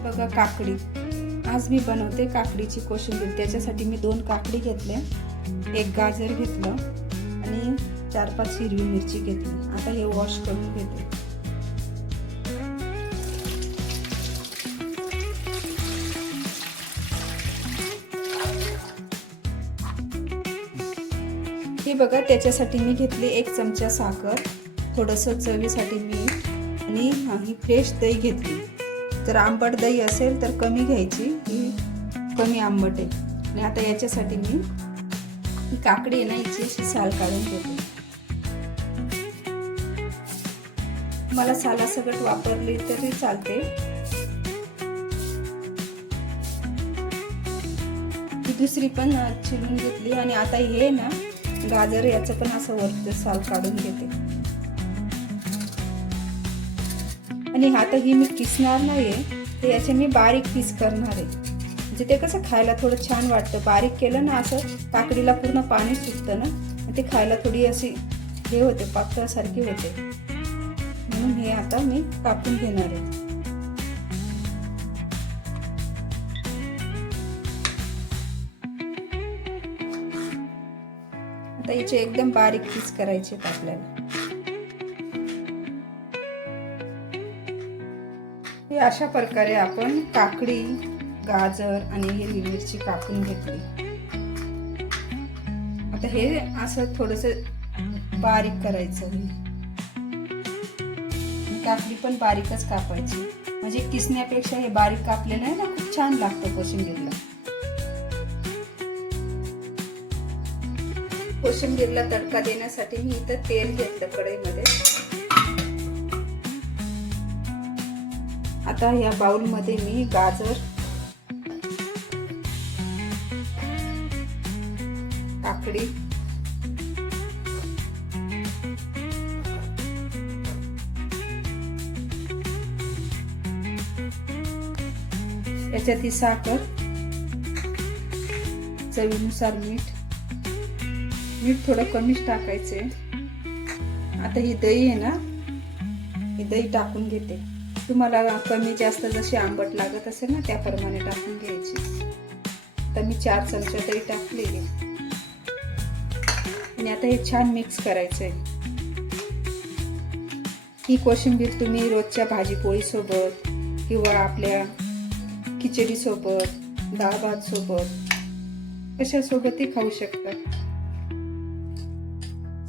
बघा काकडी, आज मी बनवते काकडीची कोशिंबीर। त्याच्यासाठी मी 2 काकडी घेतल्या, 1 गाजर घेतलं आणि 4-5 हिरवी मिरची घेतली। आता हे वॉश करून घेते। हे बघा, त्याच्यासाठी मी घेतली 1 चमचा साखर, थोडंसं चवीसाठी मीठ आणि ही फ्रेश दही घेतली। जर आंबट दही असेल तर कमी घ्यायची, ही कमी आंबट आहे। आणि आता याच्यासाठी मी काकडी आहे ना, हिची साल काढून घेते। मला सालासकट वापरली तरी चालते। ही दुसरी पण चिरून घेतली आणि आता हे ना गाजर, याचं पण असं वरचं साल काढून घेते। आणि आता ही मी किसणार नाहीये, ते याचे मी बारीक पीस करणार आहे। म्हणजे ते कसं खायला थोडं छान वाटतं। बारीक केलं ना असं काकडीला पूर्ण पाणी सुटतं ना, ते खायला थोडी अशी हे होते, पातळसारखी होते। म्हणून हे आता मी कापून घेणार आहे। आता याचे एकदम बारीक पीस करायचे आहेत आपल्याला। हे अशा प्रकारे आपण काकडी, गाजर आणि हिरवी मिरची कापून घेतली। आता हे असं थोडंसं बारीक करायचं। काकडी पण बारीकच कापायची, म्हणजे किसण्यापेक्षा हे बारीक कापले नाही ना, खूप छान लागतं कोशिंबीरला। कोशिंबीरला तडका देण्यासाठी मी इथं तेल घेतलं कढईमध्ये। आता या बाउल मध्ये मी गाजर, काकडी, याच्यात ही साखर, चवीनुसार मीठ थोडं कमीच टाकायचे। आता ही दही आहे ना, ही दही टाकून घेते। तुम्हाला कमी जास्त जशी आंबट लागत असेल ना, त्याप्रमाणे टाकून घ्यायची। तर मी 4 चमचे दही टाकलेली आणि आता हे छान मिक्स करायचंय। ही कोशिंबीर तुम्ही रोजच्या भाजी पोळी सोबत किंवा आपल्या खिचडी सोबत, डाळ भात सोबत, कशा सोबतही खाऊ शकता।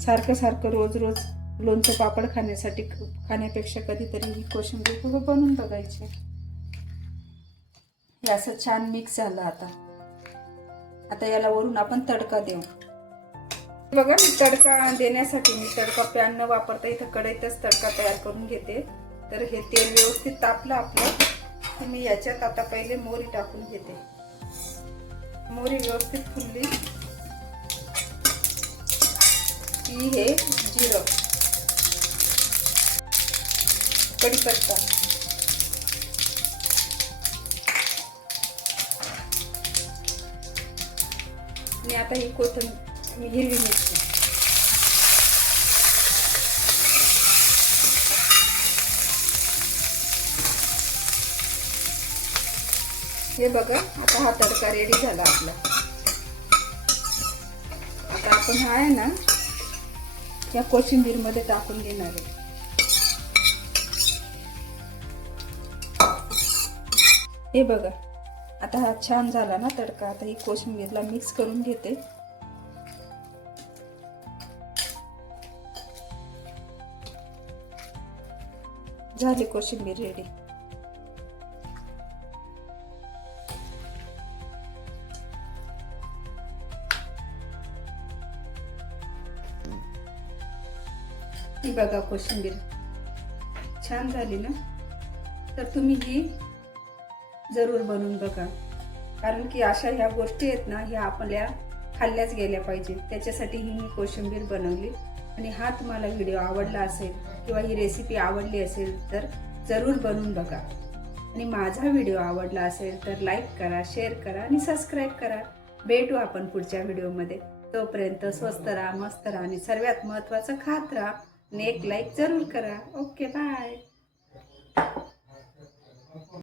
सारखं रोज लोणचं पापड खाण्यापेक्षा कधीतरी ही कोशिंबीर बनवून बघायची। हे असं छान मिक्स झालं। आता याला वरून आपण तडका देऊ। बघा, मी तडका देण्यासाठी तडका पॅन न वापरता इथं कढईतच तडका तयार करून घेते। तर हे तेल व्यवस्थित तापलं आपलं की मी याच्यात आता पहिले मोहरी टाकून घेते। मोहरी व्यवस्थित फुलली की हे जिरं, कढीपत्ता, आणि आता ही कोथिंबीर, हिरवी मिरची, हे बघा। आता हा तडका रेडी झाला आपला। आता आपण हा आहे ना या कोशिंबीर मध्ये टाकून घेणार आहे। हे बघा, आता हा छान झाला ना तडका। आता ही कोशिंबीरला मिक्स करून घेते। झाली कोशिंबीर रेडी। ही बघा कोशिंबीर छान झाली ना। तर तुम्ही ही जरूर बनवून बघा, कारण की अशा ह्या गोष्टी आहेत ना, ह्या आपल्या खाल्ल्याच गेल्या पाहिजे। त्याच्यासाठी ही मी कोशिंबीर बनवली। आणि हा तुम्हाला व्हिडिओ आवडला असेल किंवा ही रेसिपी आवडली असेल तर जरूर बनवून बघा। आणि माझा व्हिडिओ आवडला असेल तर लाईक करा, शेअर करा आणि सबस्क्राईब करा। भेटू आपण पुढच्या व्हिडिओमध्ये। तोपर्यंत स्वस्त राहा, मस्त राहा आणि सर्वात महत्त्वाचं खात राहा। आणि एक लाईक जरूर करा। Okay, bye.